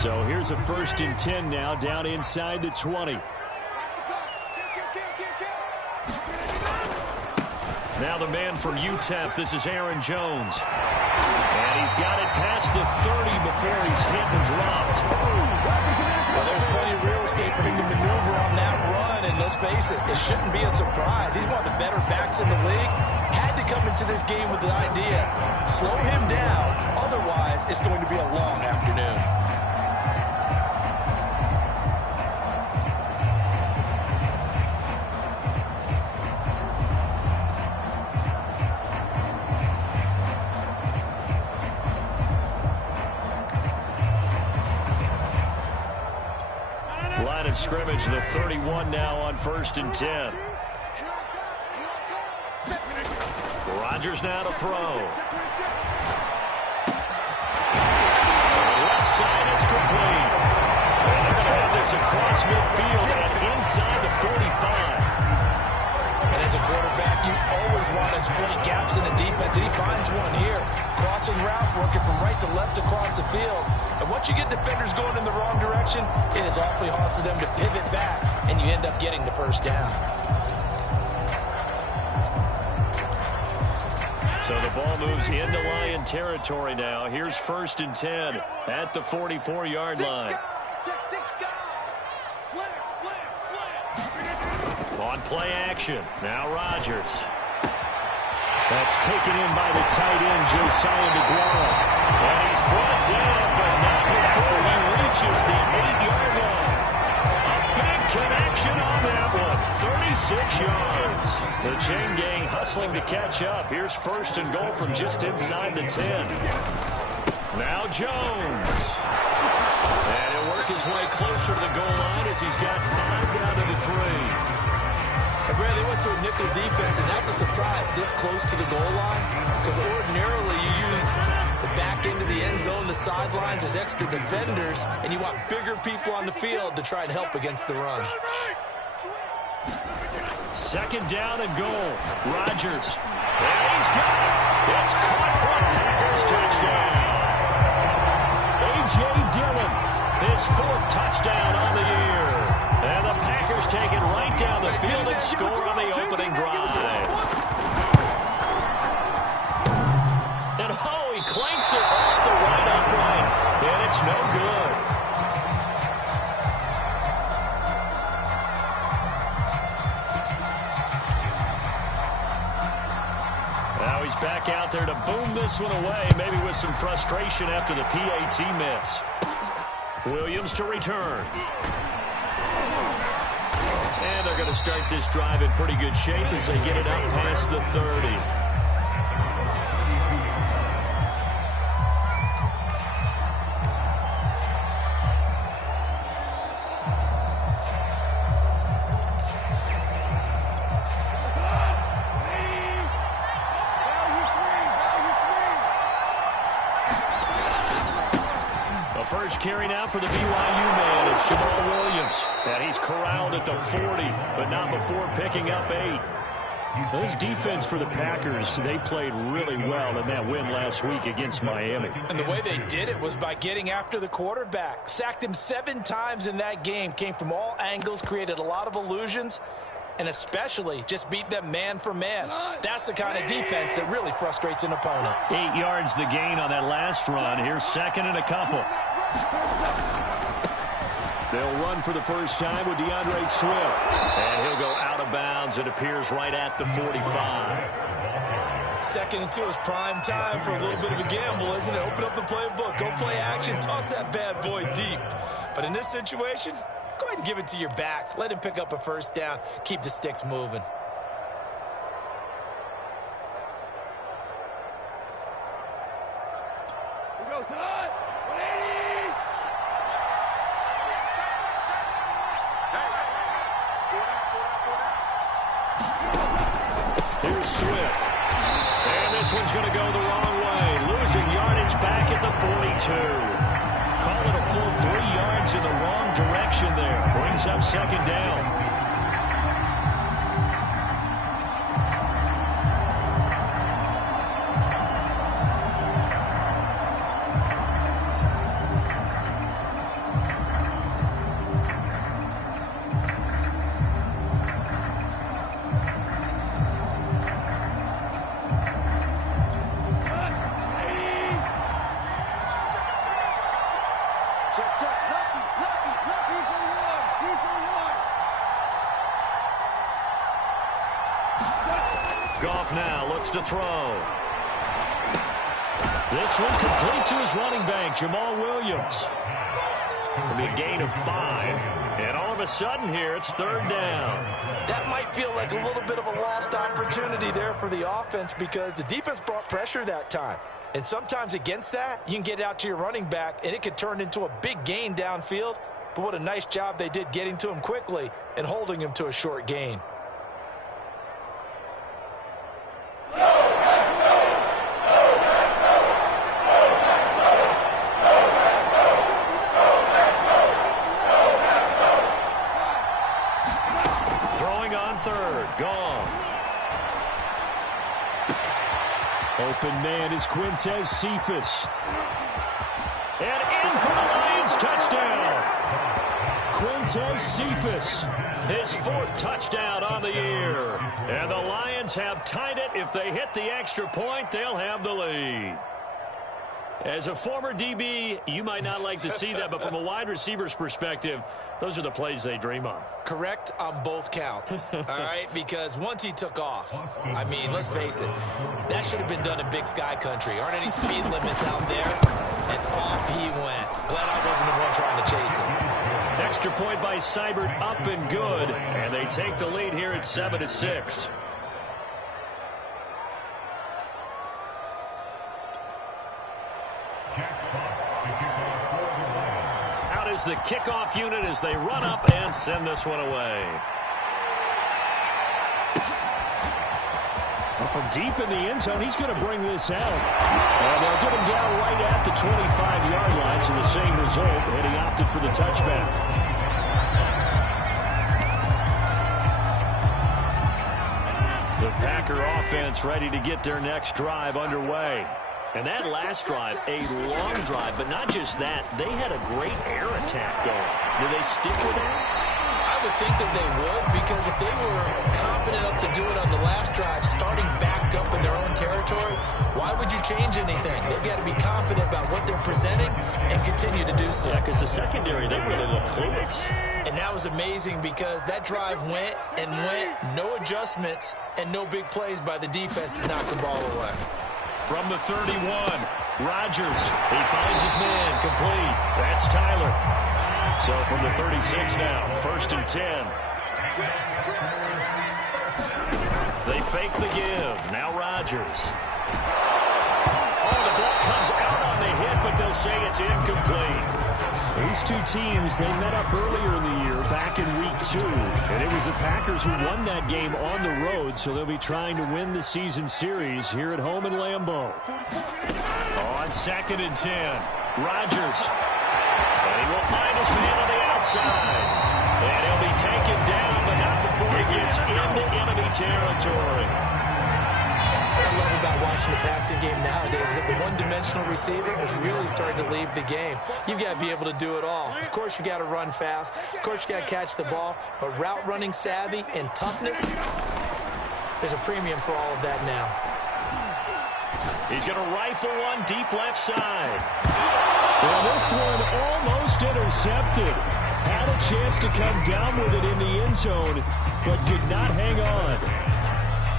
So here's a 1st and 10 now, down inside the 20. Now the man from UTEP, this is Aaron Jones. And he's got it past the 30 before he's hit and dropped. Well, there's plenty of real estate for him to maneuver on that run, and let's face it, it shouldn't be a surprise. He's one of the better backs in the league. Had to come into this game with the idea, slow him down, otherwise it's going to be a long afternoon. Line of scrimmage, the 31 now on 1st and 10. Rodgers now to throw. Left side, it's complete. And they're going to have this across midfield and inside the 45. And as a quarterback, you always want to exploit gaps in the defense, and he finds one here. Crossing route, working from right to left across the field. And once you get defenders going in the wrong direction, it is awfully hard for them to pivot back, and you end up getting the first down. So the ball moves into Lion territory now. Here's 1st and 10 at the 44-yard line. On play action, now Rodgers. That's taken in by the tight end, Josiah DeGuara. And he's brought down, but not before he reaches the 8-yard line. A big connection on that one. 36 yards. The chain gang hustling to catch up. Here's 1st and goal from just inside the 10. Now Jones. And he'll work his way closer to the goal line as he's got 5 down to the 3. And Bradley went to a nickel defense, and that's a surprise this close to the goal line, because ordinarily you use the back end of the end zone, the sidelines as extra defenders, and you want bigger people on the field to try and help against the run. 2nd down and goal. Rodgers. And he's got it. It's caught for a Packers touchdown. A.J. Dillon, his 4th touchdown on the year. And the Packers take it right down the field and score on the opening drive. And oh, he clanks it off the right upright. And it's no good. Now he's back out there to boom this one away, maybe with some frustration after the PAT miss. Williams to return. And they're going to start this drive in pretty good shape as they get it up past the 30. First carry now for the BYU man. It's Jamal Williams. And he's corralled at the 40, but not before picking up 8. This defense for the Packers, they played really well in that win last week against Miami. And the way they did it was by getting after the quarterback. Sacked him 7 times in that game. Came from all angles, created a lot of illusions, and especially just beat them man for man. That's the kind of defense that really frustrates an opponent. 8 yards the gain on that last run. Here's 2nd and a couple. They'll run for the first time with DeAndre Swift. And he'll go out of bounds. It appears right at the 45. 2nd and 2 is prime time for a little bit of a gamble, isn't it? Open up the playbook, go play action, toss that bad boy deep. But in this situation, go ahead and give it to your back. Let him pick up a first down. Keep the sticks moving. Here's Swift. And this one's going to go the wrong way. Losing yardage back at the 42. Call it a full 3 yards in the wrong direction there. Brings up 2nd down. Goff now looks to throw. This one complete to his running back, Jamal Williams. It'll be a gain of 5. And all of a sudden here, it's 3rd down. That might feel like a little bit of a lost opportunity there for the offense because the defense brought pressure that time. And sometimes against that, you can get out to your running back, and it could turn into a big gain downfield. But what a nice job they did getting to him quickly and holding him to a short gain. Throwing on 3rd, Goff. Open man is Quintez Cephus. And in for the Lions, touchdown. Quintez Cephus, his 4th touchdown on the year. And the Lions have tied it. If they hit the extra point, they'll have the lead. As a former DB, you might not like to see that, but from a wide receiver's perspective, those are the plays they dream of. Correct on both counts, all right? Because once he took off, I mean, let's face it, that should have been done in Big Sky Country. Aren't any speed limits out there? And off he went. Glad I wasn't the one trying to chase him. Extra point by Seibert, up and good. And they take the lead here at 7-6. Out is the kickoff unit as they run up and send this one away. Well, from deep in the end zone, he's going to bring this out. And they'll get him down right at the 25-yard line, so the same result, and he opted for the touchback. The Packer offense ready to get their next drive underway. And that last drive, a long drive, but not just that. They had a great air attack going. Do they stick with it? I would think that they would, because if they were confident enough to do it on the last drive, starting backed up in their own territory, why would you change anything? They've got to be confident about what they're presenting and continue to do so. Yeah, because the secondary, they really look clueless. And that was amazing because that drive went and went, no adjustments, and no big plays by the defense to knock the ball away. From the 31, Rodgers, he finds his man, complete. That's Tyler. So from the 36 now, 1st and 10. They fake the give. Now Rodgers. Oh, the ball comes out on the hit, but they'll say it's incomplete. These two teams, they met up earlier in the year, back in week 2. And it was the Packers who won that game on the road, so they'll be trying to win the season series here at home in Lambeau. On 2nd and 10, Rodgers. And he will find his man on the outside. And he'll be taken down, but not before he gets into enemy territory. What I love about watching the passing game nowadays is that the one-dimensional receiver is really starting to leave the game. You've got to be able to do it all. Of course, you got to run fast. Of course, you got to catch the ball. But route running savvy and toughness, there's a premium for all of that now. He's going to rifle one deep left side. Well, this one almost intercepted. Had a chance to come down with it in the end zone, but could not hang on.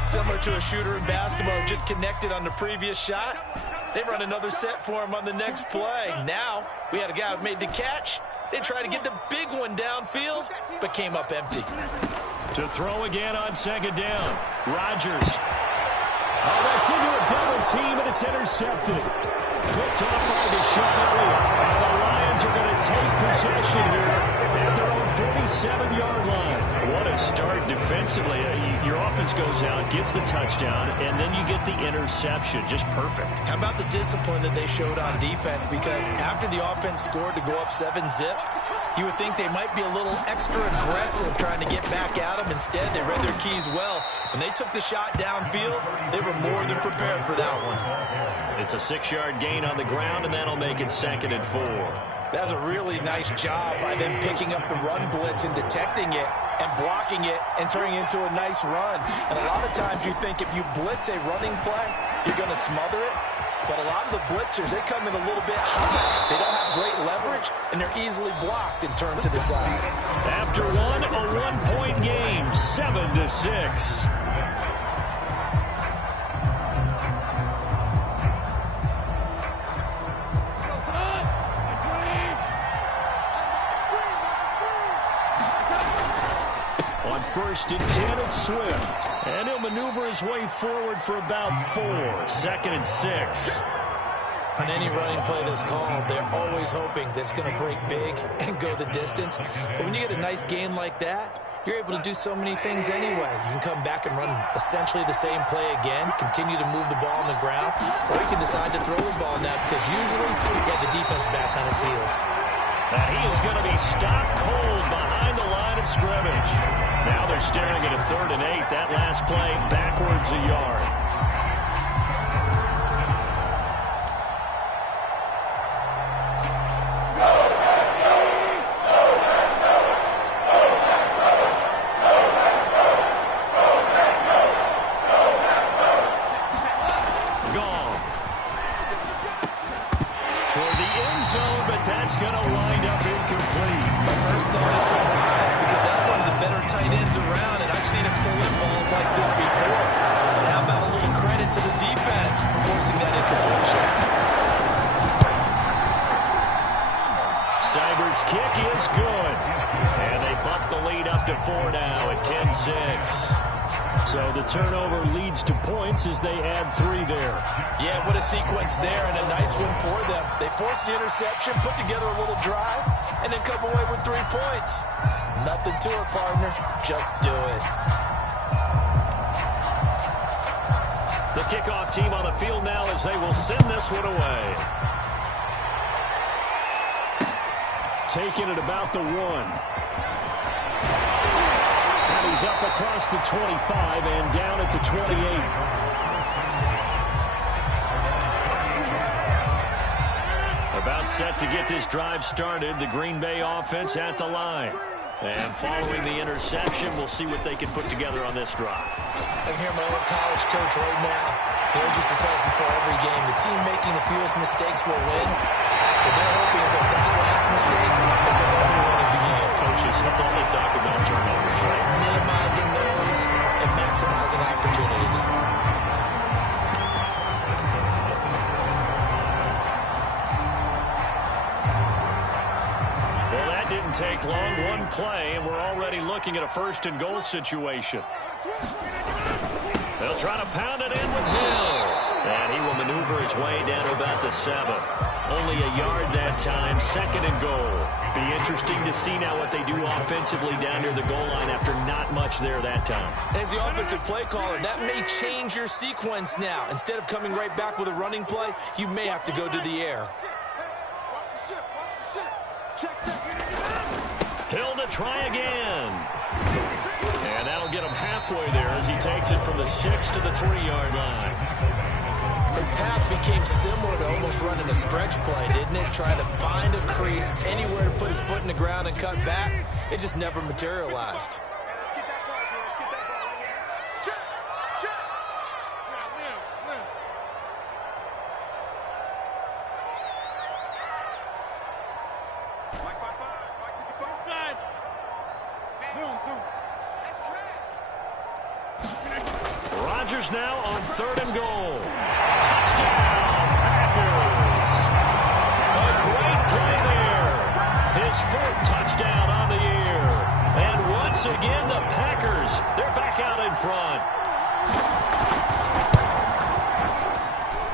Similar to a shooter in basketball, just connected on the previous shot. They run another set for him on the next play. Now, we had a guy who made the catch. They tried to get the big one downfield, but came up empty. To throw again on 2nd down, Rodgers. Oh, that's into a double team, and it's intercepted. Picked off by Deshaun Elliott. And the Lions are going to take possession here at their own 47-yard line. What a start defensively. Your offense goes out, gets the touchdown, and then you get the interception. Just perfect. How about the discipline that they showed on defense? Because after the offense scored to go up 7-zip, you would think they might be a little extra aggressive trying to get back at them. Instead, they read their keys well. When they took the shot downfield, they were more than prepared for that one. It's a 6-yard gain on the ground, and that'll make it 2nd and 4. That was a really nice job by them picking up the run blitz and detecting it and blocking it and turning it into a nice run. And a lot of times you think if you blitz a running play, you're going to smother it. But a lot of the blitzers, they come in a little bit high. They don't have great leverage, and they're easily blocked and turned to the side. After one, a one-point game, 7-6. 1st and 10 at Swift. And he'll maneuver his way forward for about 4. 2nd and 6. On any running play that's called, they're always hoping that it's going to break big and go the distance. But when you get a nice game like that, you're able to do so many things anyway. You can come back and run essentially the same play again, continue to move the ball on the ground, or you can decide to throw the ball now because usually you have the defense back on its heels. And he is going to be stopped cold behind the line of scrimmage. Now they're staring at a 3rd and 8. That last play backwards a yard. So the turnover leads to points as they add 3 there. Yeah, what a sequence there, and a nice one for them. They force the interception, put together a little drive, and then come away with 3 points. Nothing to it, partner. Just do it. The kickoff team on the field now as they will send this one away. Taking it about the 1. He's up across the 25 and down at the 28. About set to get this drive started. The Green Bay offense at the line. And following the interception, we'll see what they can put together on this drive. I can hear my old college coach right now. He always used to tell us before every game, the team making the fewest mistakes will win. What they're hoping is that last mistake is the only one of the game. Coaches, that's all they talk about, turnovers, right? Minimizing those and maximizing opportunities. Well, that didn't take long. One play, and we're already looking at a 1st and goal situation. They'll try to pound it in with Hill. And he will maneuver his way down to about the 7. Only a yard that time, 2nd and goal. Be interesting to see now what they do offensively down near the goal line after not much there that time. As the offensive play caller, that may change your sequence now. Instead of coming right back with a running play, you may have to go to the air. Hill to try again. And that'll get him halfway there as he takes it from the 6 to the 3-yard line. His path became similar to almost running a stretch play, didn't it? Trying to find a crease, anywhere to put his foot in the ground and cut back. It just never materialized. Let's get that ball, Let's get that ball right here. Check. Mike to the ball. Side. Zoom. That's track. Rodgers now on 3rd and goal. Touchdown, Packers. A great play there. His 4th touchdown on the year. And once again, the Packers, they're back out in front.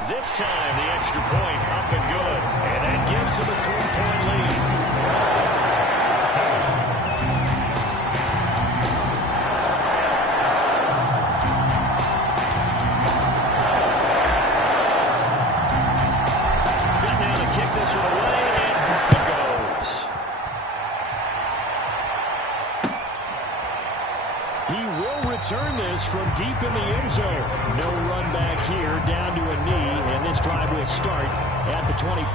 This time, the extra point up and good. And that gives him a 3-point lead. Return this from deep in the end zone. No run back here, down to a knee, and this drive will start at the 25.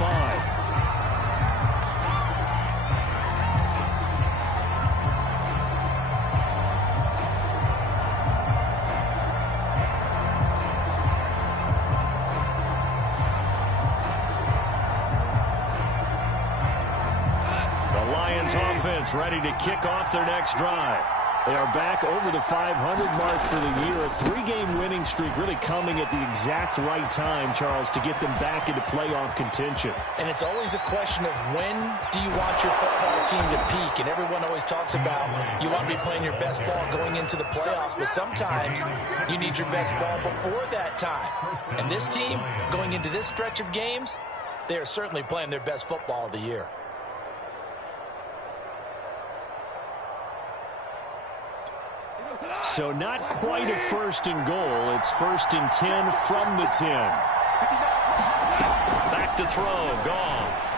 The Lions offense ready to kick off their next drive. They are back over the 500 mark for the year. A 3-game winning streak really coming at the exact right time, Charles, to get them back into playoff contention. And it's always a question of when do you want your football team to peak? And everyone always talks about you want to be playing your best ball going into the playoffs, but sometimes you need your best ball before that time. And this team, going into this stretch of games, they are certainly playing their best football of the year. So not quite a 1st and goal. It's 1st and 10 from the 10. Back to throw. Goff.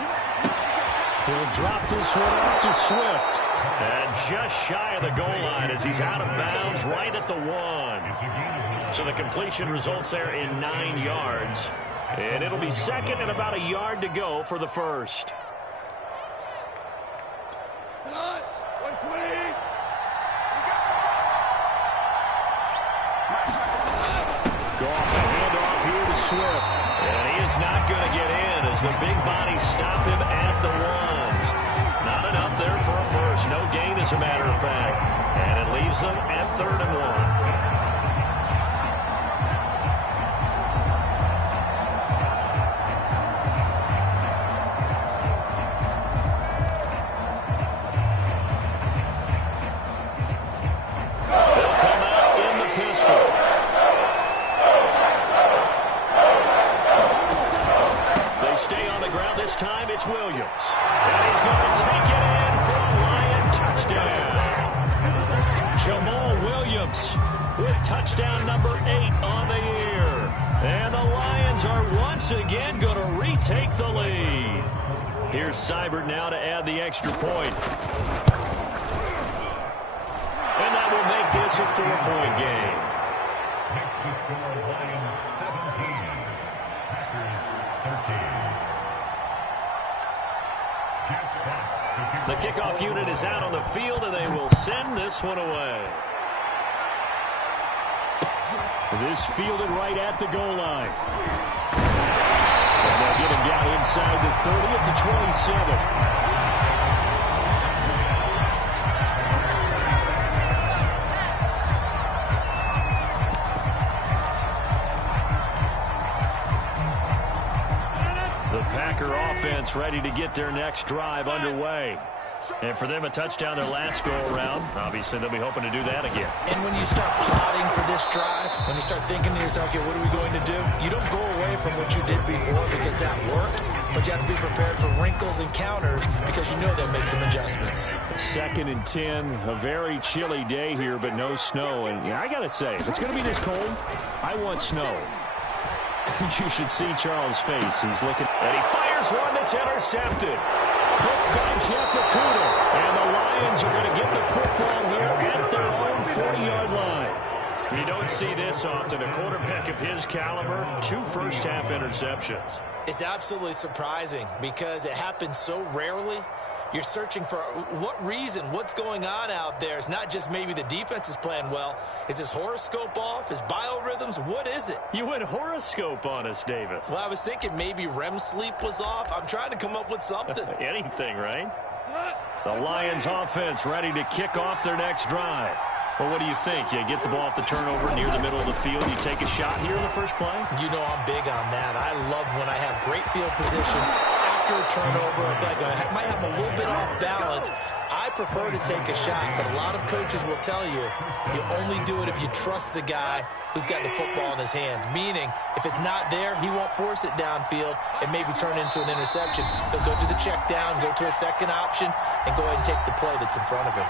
He'll drop this one off to Swift. And just shy of the goal line as he's out of bounds right at the 1. So the completion results there in 9 yards. And it'll be 2nd and about a yard to go for the 1st. Swift. And he is not going to get in as the big bodies stop him at the 1. Not enough there for a first. No gain, as a matter of fact. And it leaves them at 3rd and 1. Time it's Williams. And he's going to take it in for a Lion touchdown. Jamal Williams with touchdown number 8 on the year. And the Lions are once again going to retake the lead. Here's Seibert now to add the extra point. And that will make this a 4-point game. Next to score, Lions 17, Packers 13. The kickoff unit is out on the field, and they will send this one away. This fielded right at the goal line. And they'll get him down inside the 30 at the 27. Offense ready to get their next drive underway. And for them, a touchdown their last go-around. Obviously, they'll be hoping to do that again. And when you start plotting for this drive, when you start thinking to yourself, okay, what are we going to do? You don't go away from what you did before because that worked, but you have to be prepared for wrinkles and counters because you know they'll make some adjustments. 2nd and 10, a very chilly day here, but no snow. And I got to say, if it's going to be this cold, I want snow. You should see Charles' face. He's looking, and he fires one that's intercepted. Picked by Jeff Okudah. And the Lions are going to get the football here at their own 40-yard line. You don't see this often. A quarterback of his caliber, 2 first-half interceptions. It's absolutely surprising because it happens so rarely. You're searching for what reason, what's going on out there. It's not just maybe the defense is playing well. Is his horoscope off? His biorhythms? What is it? You went horoscope on us, Davis. Well, I was thinking maybe REM sleep was off. I'm trying to come up with something. Anything, right? The Lions offense ready to kick off their next drive. Well, what do you think? You get the ball off the turnover near the middle of the field. You take a shot here in the first play? You know I'm big on that. I love when I have great field position. After a turnover, I feel like I might have a little bit off balance. I prefer to take a shot, but a lot of coaches will tell you only do it if you trust the guy who's got the football in his hands. Meaning, if it's not there, he won't force it downfield and maybe turn into an interception. He'll go to the check down, go to a second option, and go ahead and take the play that's in front of him.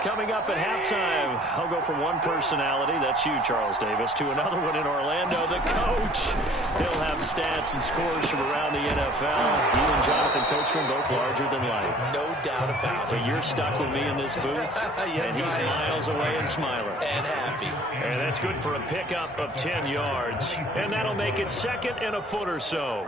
Coming up at halftime, I'll go from one personality, that's you, Charles Davis, to another one in Orlando, the coach. He'll have stats and scores from around the NFL. You and Jonathan Coachman both larger than life. No doubt about it. But you're stuck with me in this booth, yes, and he's miles away and smiling. And happy. And that's good for a pickup of 10 yards. And that'll make it 2nd and a foot or so.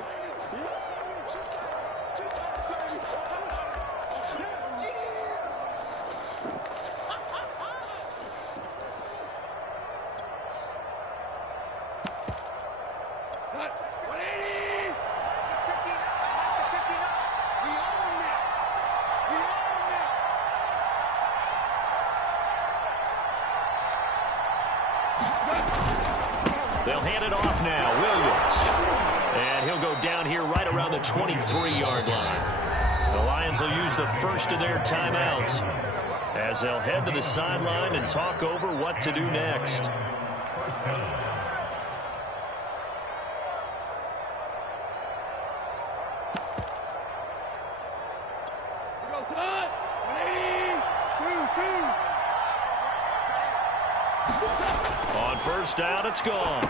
set it off now. Williams. And he'll go down here right around the 23-yard line. The Lions will use the first of their timeouts as they'll head to the sideline and talk over what to do next. On first down, it's gone.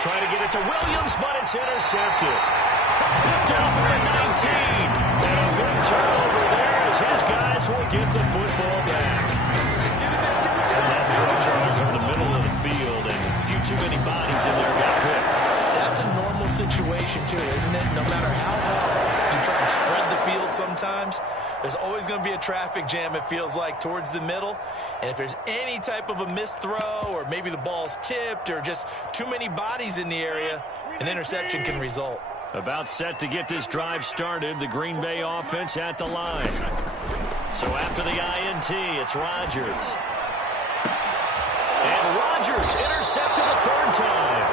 Trying to get it to Williams, but it's intercepted. Picked off at the 19. And a good turnover there as his guys will get the football back. And that throw, Charles, over the middle of the field, and a few too many bodies in there got picked. That's a normal situation, too, isn't it? No matter how hard you try and spread the field sometimes, there's always going to be a traffic jam, it feels like, towards the middle. And if there's any type of a missed throw or maybe the ball's tipped or just too many bodies in the area, an interception can result. About set to get this drive started, the Green Bay offense at the line. So after the INT, it's Rodgers. And Rodgers intercepted a third time.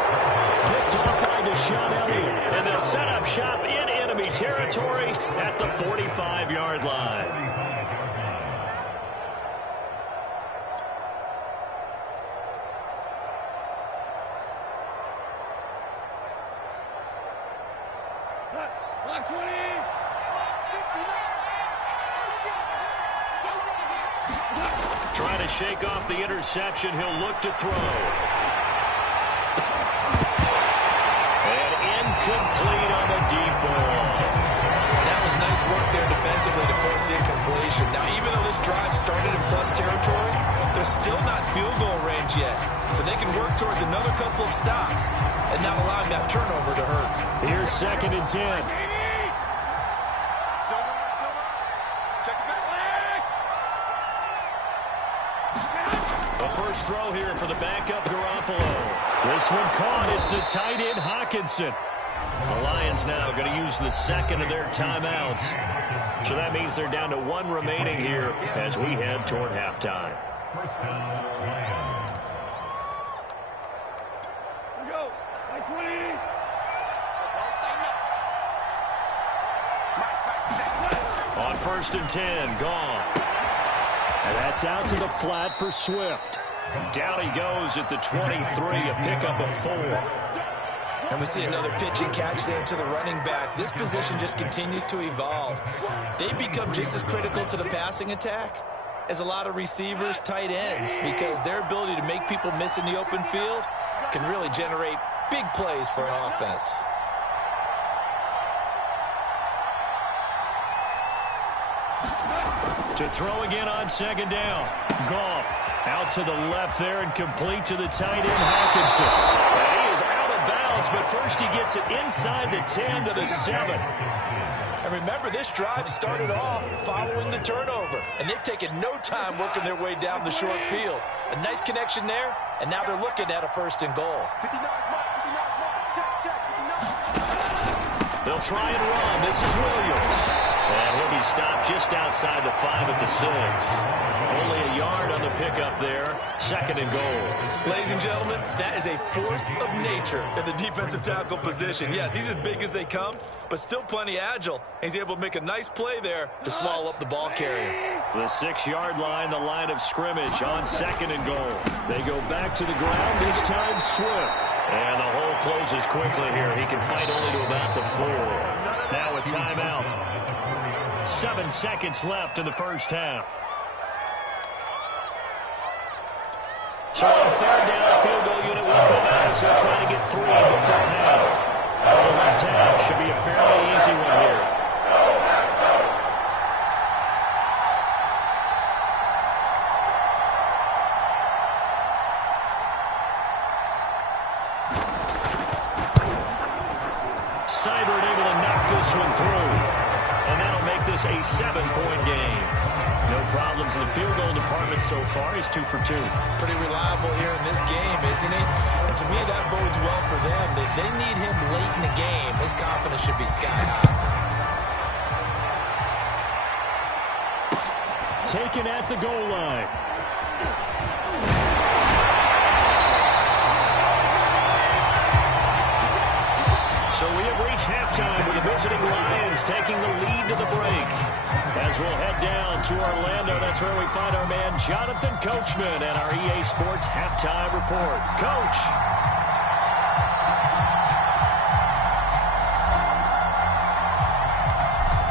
Picked off by Deshaun Elliott. And they'll set up shop in enemy territory at the 45-yard line. Trying to shake off the interception. He'll look to throw. And incomplete on the deep ball. That was nice work there defensively to force the incompletion. Now, even though this drive started in plus territory, they're still not field goal range yet. So they can work towards another couple of stops and not allowing that turnover to hurt. Here's 2nd and 10. First throw here for the backup Garoppolo. This one caught. It's the tight end Hockenson. The Lions now going to use the second of their timeouts. So that means they're down to one remaining here as we head toward halftime. First down, Lions. Here we go. 20. On 1st and 10, Goff. And that's out to the flat for Swift. Down he goes at the 23, a pickup of 4. And we see another pitch and catch there to the running back. This position just continues to evolve. They become just as critical to the passing attack as a lot of receivers, tight ends, because their ability to make people miss in the open field can really generate big plays for an offense. To throw again on 2nd down. Goff out to the left there and complete to the tight end Hockenson. And he is out of bounds, but first he gets it inside the 10 to the 7. And remember, this drive started off following the turnover, and they've taken no time working their way down the short field. A nice connection there, and now they're looking at a 1st and goal. 59 mark, 59 mark, check, 59. They'll try and run. This is Williams. And he'll be stopped just outside the 5 at the 6. Only a yard on the pickup there. 2nd and goal. Ladies and gentlemen, that is a force of nature in the defensive tackle position. Yes, he's as big as they come, but still plenty agile. He's able to make a nice play there to swallow up the ball carrier. The 6-yard line, the line of scrimmage on 2nd and goal. They go back to the ground, this time Swift. And the hole closes quickly here. He can fight only to about the 4. Now a timeout. 7 seconds left in the first half. So on 3rd down, the field goal unit will come out as they're trying to get 3 before half. For the left half, should be a fairly easy one here. Seibert able to knock this one through. And that'll make this a 7-point game. No problems in the field goal department so far. He's 2 for 2. Pretty reliable here in this game, isn't he? And to me, that bodes well for them. If they need him late in the game, his confidence should be sky high. Taken at the goal line. we have reached halftime with the visiting Lions taking the lead to the break. As we'll head down to Orlando, that's where we find our man Jonathan Coachman and our EA Sports Halftime Report. Coach.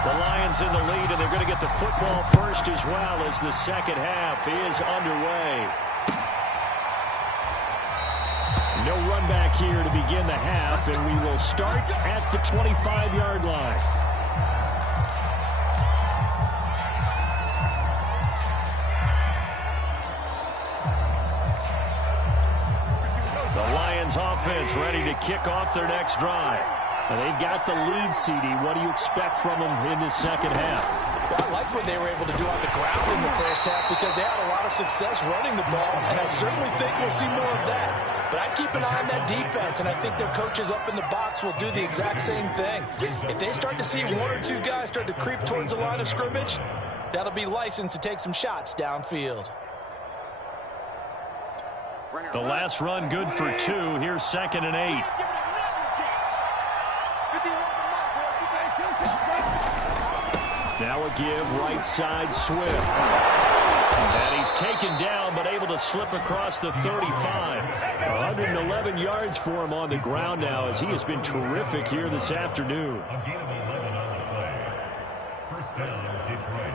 The Lions in the lead, and they're going to get the football first as well as the second half is underway. No run back here to begin the half, and we will start at the 25-yard line. The Lions offense ready to kick off their next drive. And they've got the lead, CD. What do you expect from them in this second half? Well, I like what they were able to do on the ground in the first half because they had a lot of success running the ball, and I certainly think we'll see more of that. But I keep an eye on that defense, and I think their coaches up in the box will do the exact same thing. If they start to see one or two guys start to creep towards the line of scrimmage, that'll be licensed to take some shots downfield. The last run good for 2. Here's 2nd and 8. Now a give right side Swift. And he's taken down but able to slip across the 35. 111 yards for him on the ground now as he has been terrific here this afternoon. A gain of 11 on the play. First down, Detroit.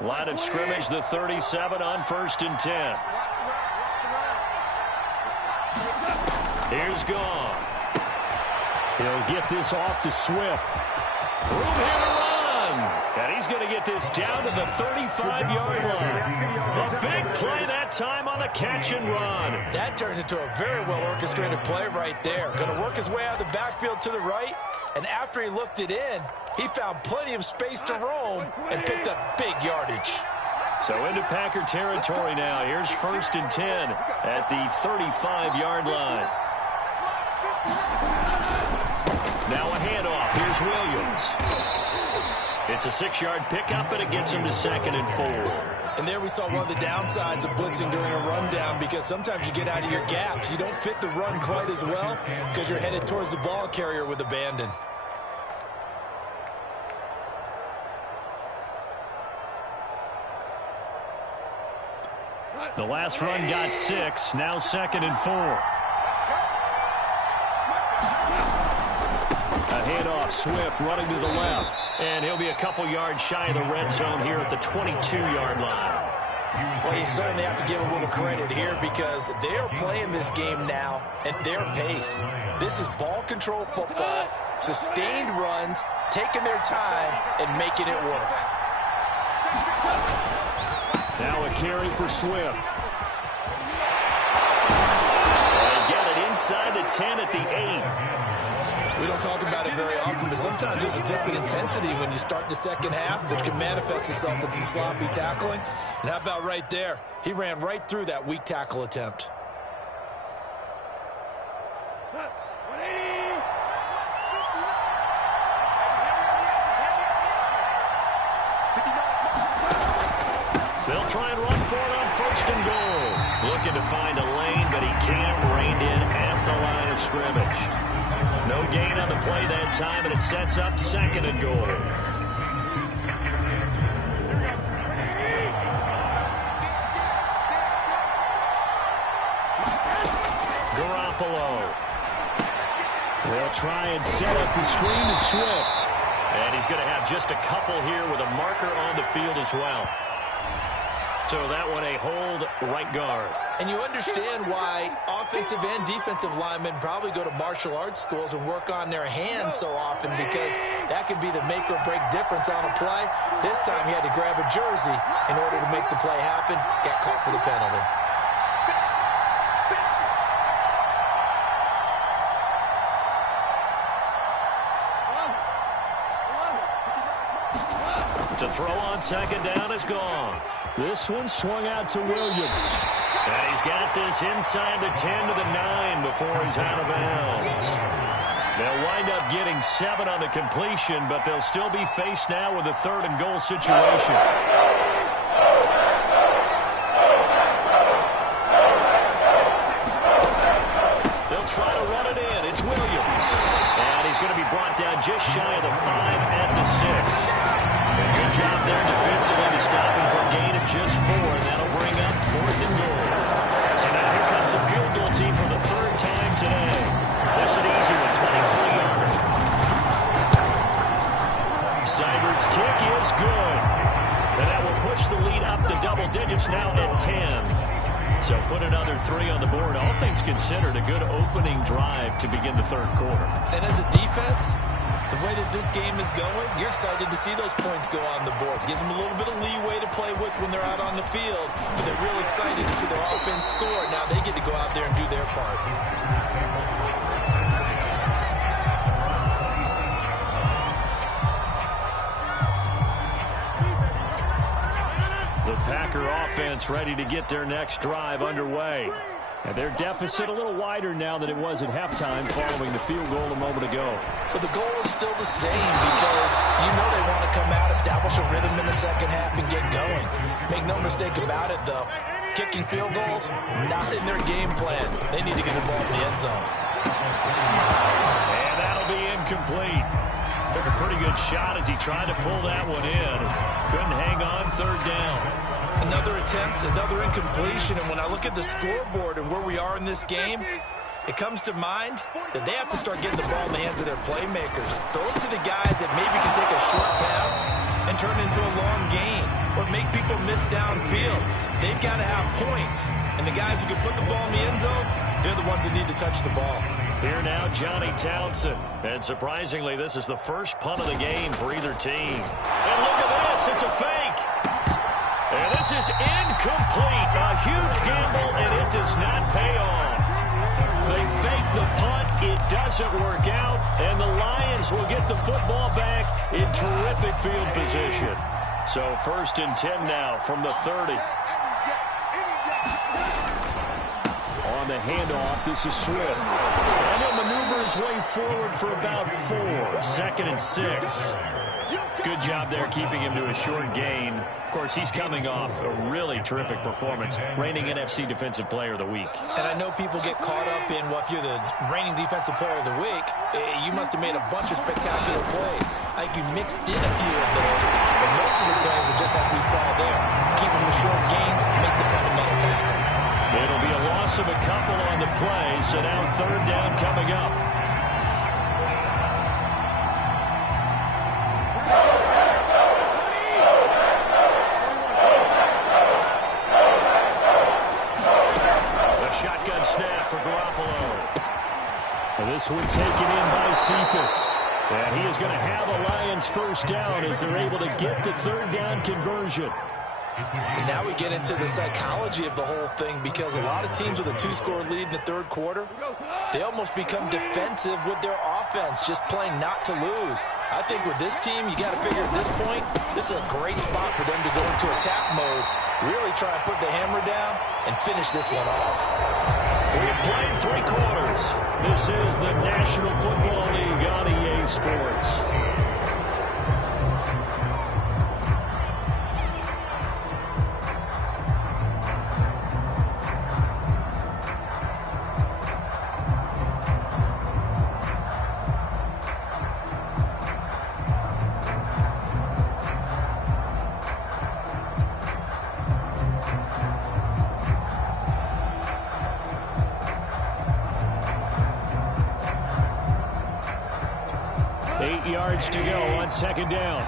Line of scrimmage, the 37 on 1st and 10. Here's Goff. He'll get this off to Swift. Room here to run. And he's going to get this down to the 35-yard line. A big play that time on the catch and run. That turns into a very well-orchestrated play right there. Going to work his way out of the backfield to the right. And after he looked it in, he found plenty of space to roam and picked up big yardage. So into Packer territory now. Here's 1st and 10 at the 35-yard line. Now a handoff. Here's Williams. It's a 6-yard pickup, and it gets him to 2nd and 4. And there we saw one of the downsides of blitzing during a rundown because sometimes you get out of your gaps. You don't fit the run quite as well because you're headed towards the ball carrier with abandon. The last run got 6. Now 2nd and 4. A handoff, Swift running to the left. And he'll be a couple yards shy of the red zone here at the 22-yard line. Well, you certainly have to give a little credit here because they are playing this game now at their pace. This is ball control football, sustained runs, taking their time, and making it work. Now a carry for Swift. They get it inside the 10 at the 8. We don't talk about it very often, but sometimes there's a dip in intensity when you start the second half, which can manifest itself in some sloppy tackling. And how about right there? He ran right through that weak tackle attempt. They'll try and run for it on 1st and goal. Looking to find a lane, but he can't. Reined in at the line of scrimmage. No gain on the play that time, and it sets up 2nd and goal. Garoppolo. They'll try and set up the screen to Swift. And he's going to have just a couple here with a marker on the field as well. So that one a hold right guard. And you understand why offensive and defensive linemen probably go to martial arts schools and work on their hands so often because that can be the make or break difference on a play. This time he had to grab a jersey in order to make the play happen. Got caught for the penalty. To throw on 2nd down is gone. This one swung out to Williams. And he's got this inside the 10 to the 9 before he's out of bounds. They'll wind up getting 7 on the completion, but they'll still be faced now with a 3rd and goal situation. down just shy of the 5 at the 6. And good job there defensively to stop him from a gain of just 4. And that'll bring up 4th and goal. So now here comes the field goal team for the 3rd time today. This an easy one, 23-yarder. Seibert's kick is good. And that will push the lead up to double digits now at 10. So put another 3 on the board. All things considered, a good opening drive to begin the 3rd quarter. And as a defense, the way that this game is going, you're excited to see those points go on the board. Gives them a little bit of leeway to play with when they're out on the field. But they're real excited to see their offense score. Now they get to go out there and do their part. The Packer offense ready to get their next drive underway. And their deficit a little wider now than it was at halftime following the field goal a moment ago. But the goal is still the same because you know they want to come out, establish a rhythm in the second half, and get going. Make no mistake about it, though. Kicking field goals, not in their game plan. They need to get the ball in the end zone. And that'll be incomplete. Took a pretty good shot as he tried to pull that one in. Couldn't hang on, 3rd down. Another attempt, another incompletion, and when I look at the scoreboard and where we are in this game, it comes to mind that they have to start getting the ball in the hands of their playmakers. Throw it to the guys that maybe can take a short pass and turn it into a long gain or make people miss downfield. They've got to have points, and the guys who can put the ball in the end zone, they're the ones that need to touch the ball. Here now, Johnny Townsend. And surprisingly, this is the first punt of the game for either team. And look at this, it's a fake. And this is incomplete. A huge gamble, and it does not pay off. They fake the punt. It doesn't work out. And the Lions will get the football back in terrific field position. So 1st and 10 now from the 30. On the handoff, this is Swift. And he'll maneuver his way forward for about 4. 2nd and 6. Good job there keeping him to a short gain. Of course, he's coming off a really terrific performance, reigning NFC Defensive Player of the Week. And I know people get caught up in, well, if you're the reigning Defensive Player of the Week, you must have made a bunch of spectacular plays. I think you mixed in a few of those, but most of the plays are just like we saw there. Keep them to short gains, make the fundamental tackles. It'll be a loss of a couple on the play, so now 3rd down coming up. Shotgun snap for Garoppolo. And this one taken in by Cephas. And he is going to have a Lions 1st down as they're able to get the 3rd down conversion. And now we get into the psychology of the whole thing because a lot of teams with a 2-score lead in the 3rd quarter, they almost become defensive with their offense, just playing not to lose. I think with this team, you got to figure at this point, this is a great spot for them to go into attack mode, really try and put the hammer down and finish this one off. We're playing 3 quarters. This is the National Football League on EA Sports. Yards to go on 2nd down.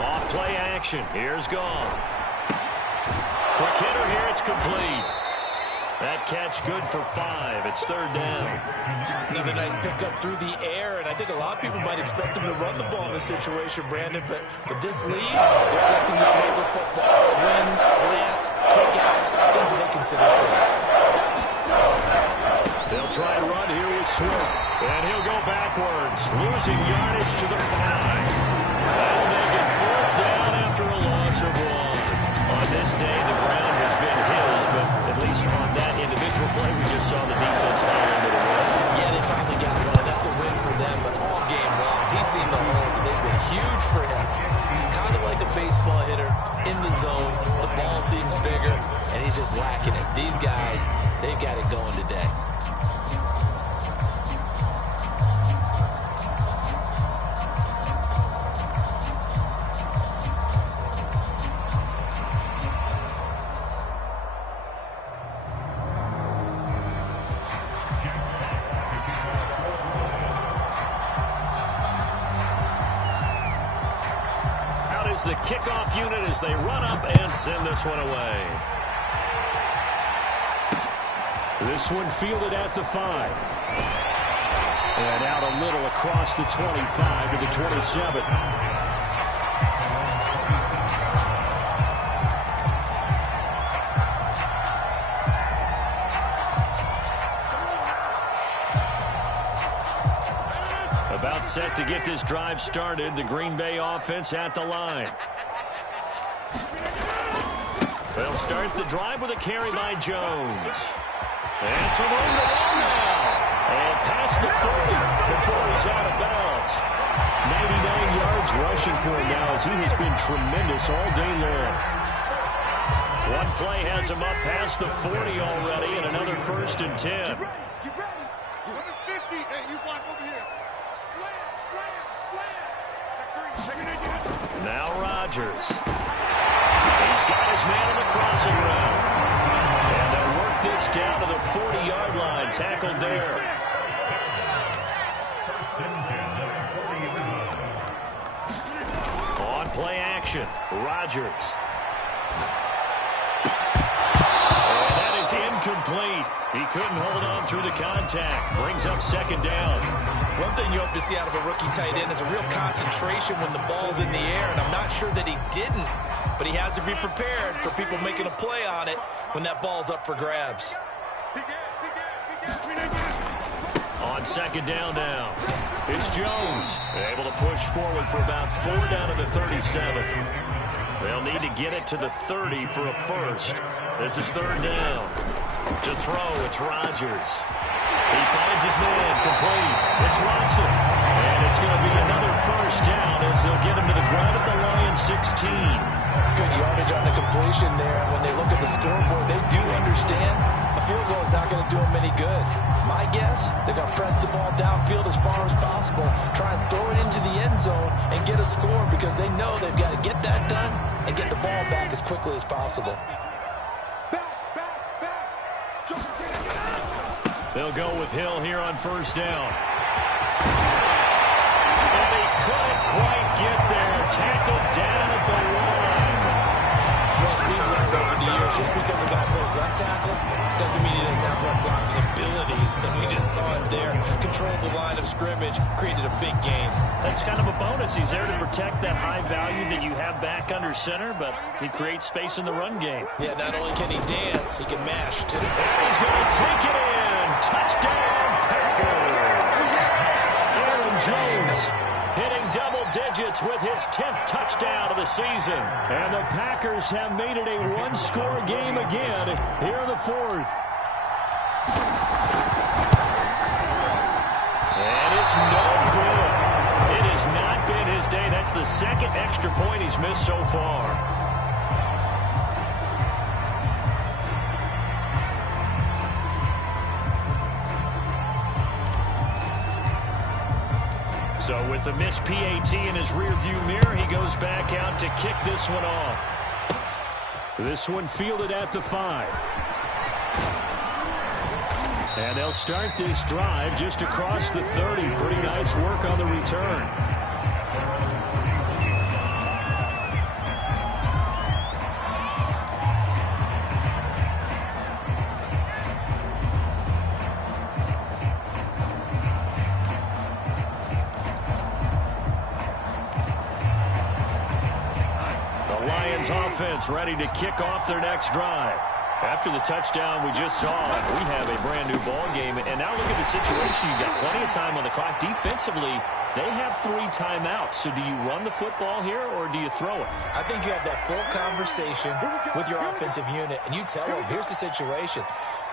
Off play action. Here's Goff. Quick hitter here. It's complete. That catch good for 5. It's 3rd down. Another nice pickup through the air, and I think a lot of people might expect them to run the ball in this situation, Brandon, but with this lead, they're electing to throw the football. Swings, slants, quick outs, things that they consider safe. They'll try and run here with Swift. And he'll go backwards, losing yardage to the 5. That'll make it 4th down after a loss of 1. On this day, the ground has been his, but at least on that individual play, we just saw the defense follow into the win. Yeah, they finally got one. That's a win for them, but all game long, he's seen the holes, and they've been huge for him. Kind of like a baseball hitter in the zone. The ball seems bigger, and he's just whacking it. These guys, they've got it going today. is the kickoff unit as they run up and send this one away. This one fielded at the 5. And out a little across the 25 to the 27. About set to get this drive started. The Green Bay offense at the line. They'll start the drive with a carry by Jones. And some room to run now. And past the 40 before he's out of bounds. 99 yards rushing for him now as he has been tremendous all day long. One play has him up past the 40 already and another 1st and 10. Get ready. Get ready. 50. Hey, you block over here. Slam. Check 3. Now Rodgers. He's got his man on the crossing route. And they'll work this down to the 40-yard line. Tackled there. On play action. Rodgers. And that is incomplete. He couldn't hold on through the contact. Brings up 2nd down. One thing you hope to see out of a rookie tight end is a real concentration when the ball's in the air, and I'm not sure that he didn't, but he has to be prepared for people making a play on it when that ball's up for grabs. On 2nd down now, it's Jones. Able to push forward for about 4 down to the 37. They'll need to get it to the 30 for a first. This is 3rd down. To throw, it's Rodgers. He finds his man, complete. It's Watson. And it's going to be another 1st down as they'll get him to the ground at the Lions 16. Good yardage on the completion there. When they look at the scoreboard, they do understand a field goal is not going to do them any good. My guess, they're going to press the ball downfield as far as possible, try and throw it into the end zone and get a score because they know they've got to get that done and get the ball back as quickly as possible. They'll go with Hill here on 1st down. And he couldn't quite get there. Tackled down at the line. Russ, we've learned over the years, just because a guy plays left tackle doesn't mean he doesn't have run blocking abilities. And we just saw it there. Controlled the line of scrimmage, created a big gain. That's kind of a bonus. He's there to protect that high value that you have back under center, but he creates space in the run game. Yeah, not only can he dance, he can mash, too. And he's going to take it in. Touchdown, Packers. Aaron Jones hitting double digits with his 10th touchdown of the season. And the Packers have made it a one-score game again here in the 4th. And it's no good. It has not been his day. That's the 2nd extra point he's missed so far. So with the missed PAT in his rearview mirror, he goes back out to kick this one off. This one fielded at the 5. And they'll start this drive just across the 30. Pretty nice work on the return. Offense ready to kick off their next drive. After the touchdown we just saw, we have a brand new ball game. And now look at the situation. You've got plenty of time on the clock. Defensively, they have 3 timeouts. So do you run the football here or do you throw it? I think you have that full conversation with your offensive unit, and you tell them, here's the situation.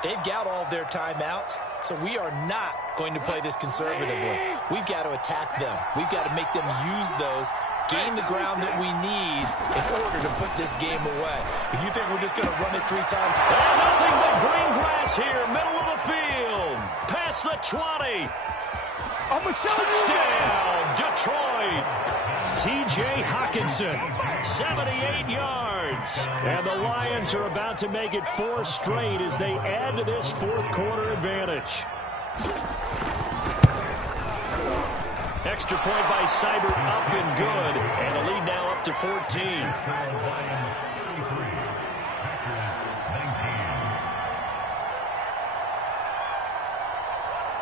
They've got all of their timeouts, so we are not going to play this conservatively. We've got to attack them. We've got to make them use those, gain the ground that we need in order to put this game away. If you think we're just going to run it 3 times. And nothing but green grass here, middle of the field. Past the 20. Touchdown, Detroit. T.J. Hockenson, 78 yards. And the Lions are about to make it 4 straight as they add to this 4th quarter advantage. extra point by Seibert up and good. And the lead now up to 14. Lions 33, Packers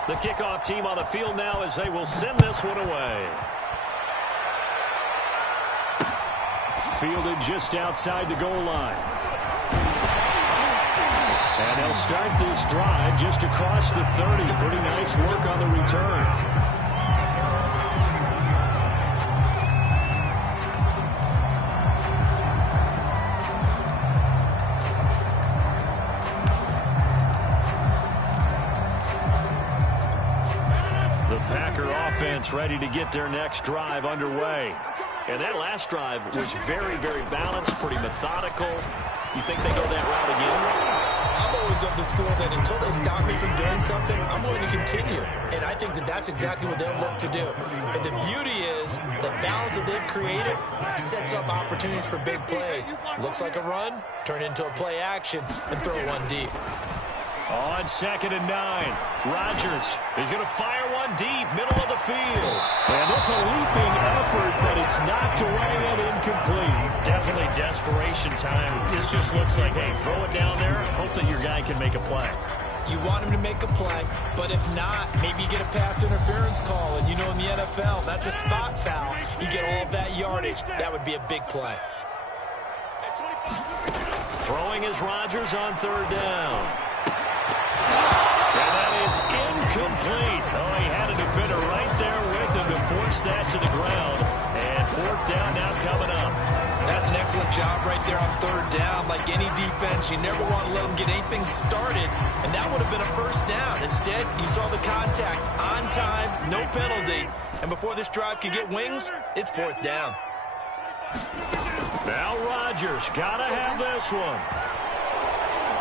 19. The kickoff team on the field now as they will send this one away. Fielded just outside the goal line. And they'll start this drive just across the 30. Pretty nice work on the return. The Packer offense ready to get their next drive underway. And that last drive was very, very balanced, pretty methodical. You think they go that route again? I'm always of the school that until they stop me from doing something, I'm going to continue. And I think that that's exactly what they'll look to do. But the beauty is the balance that they've created sets up opportunities for big plays. Looks like a run, turn it into a play action, and throw one deep. On 2nd and 9, Rodgers is going to fire one deep, middle of the field. And this a leaping effort, but it's knocked away and incomplete. Definitely desperation time. This just looks like, hey, throw it down there, hope that your guy can make a play. You want him to make a play, but if not, maybe you get a pass interference call. And you know in the NFL, that's a spot foul. You get all of that yardage. That would be a big play. Throwing is Rodgers on 3rd down. And that is incomplete. Oh, he had a defender right there with him to force that to the ground. And 4th down now coming up. That's an excellent job right there on 3rd down. Like any defense, you never want to let them get anything started. And that would have been a 1st down. Instead, you saw the contact on time, no penalty. And before this drive could get wings, it's 4th down. Now Rodgers, gotta have this one.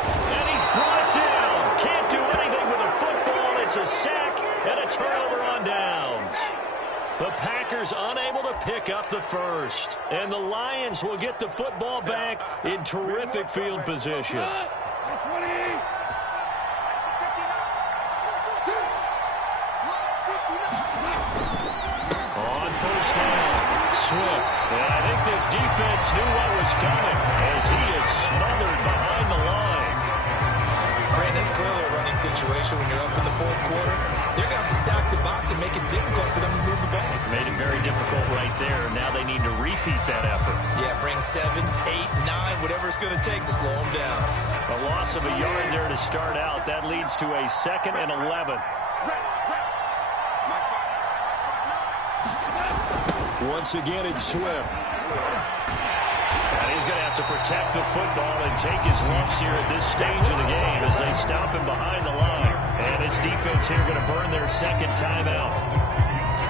And he's brought down. Can't do anything with a football. It's a sack and a turnover on downs. The Packers unable to pick up the first. And the Lions will get the football back in terrific field position. On 1st down, Swift. And I think this defense knew what was coming as he is smothered behind the line. Brandon, it's clearly a running situation when you're up in the 4th quarter. They're going to have to stack the box and make it difficult for them to move the ball. Made it very difficult right there. Now they need to repeat that effort. Yeah, bring 7, 8, 9, whatever it's going to take to slow them down. A loss of a yard there to start out. That leads to a 2nd and 11. Once again, it's Swift. And he's going to have to protect the football and take his lumps here at this stage of the game as they stop him behind the line. And his defense here going to burn their 2nd timeout.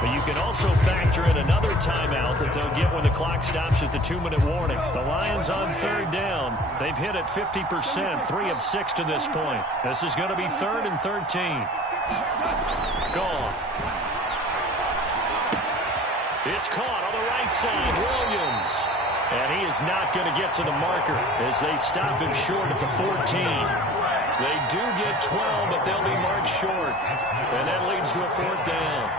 But you can also factor in another timeout that they'll get when the clock stops at the 2-minute warning. The Lions on 3rd down. They've hit it 50%, 3 of 6 to this point. This is going to be 3rd and 13. Gone. It's caught on the right side. Williams. And he is not going to get to the marker as they stop him short at the 14. They do get 12, but they'll be marked short. And that leads to a 4th down.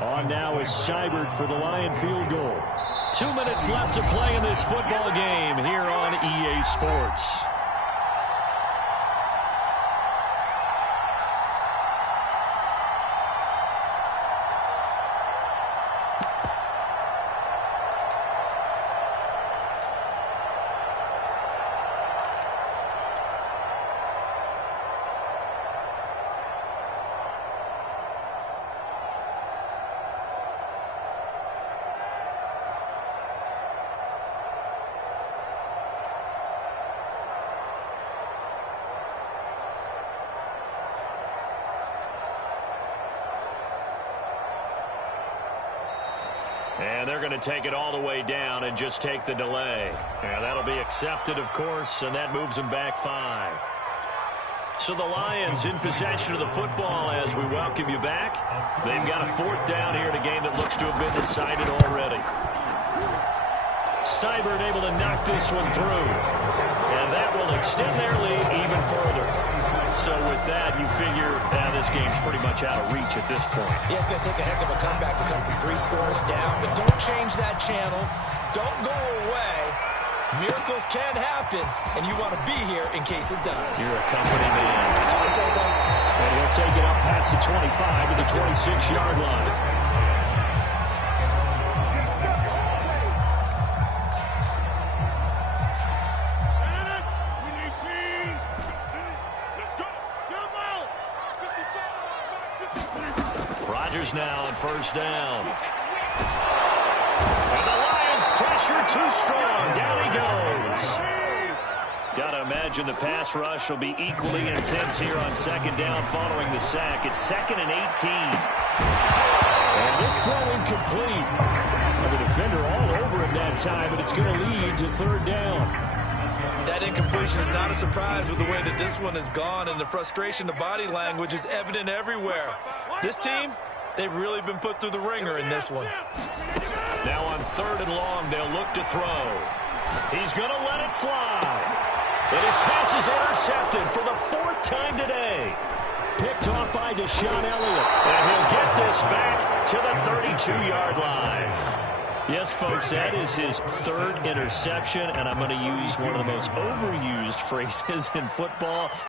On now is Seibert for the Lion field goal. 2 minutes left to play in this football game here on EA Sports. And they're going to take it all the way down and just take the delay. And that'll be accepted, of course, and that moves them back 5. So the Lions in possession of the football as we welcome you back. They've got a 4th down here in a game that looks to have been decided already. Seibert able to knock this one through. And that will extend their lead even further. So with that, you figure this game's pretty much out of reach at this point. Yeah, it's going to take a heck of a comeback to come from 3 scores down. But don't change that channel. Don't go away. Miracles can happen, and you want to be here in case it does. You're a company man. And he'll take it up past the 25 to the 26-yard line. Rodgers now on first down. And the Lions pressure too strong. Down he goes. Got to imagine the pass rush will be equally intense here on second down following the sack. It's 2nd and 18. And this throw incomplete. The defender all over him that time, but it's going to lead to 3rd down. That incompletion is not a surprise with the way that this one has gone, and the frustration, the body language is evident everywhere. This team, they've really been put through the ringer in this one. Now on 3rd and long, they'll look to throw. He's going to let it fly. And his pass is intercepted for the 4th time today. Picked off by Deshaun Elliott. And he'll get this back to the 32-yard line. Yes, folks, that is his 3rd interception, and I'm going to use one of the most overused phrases in football.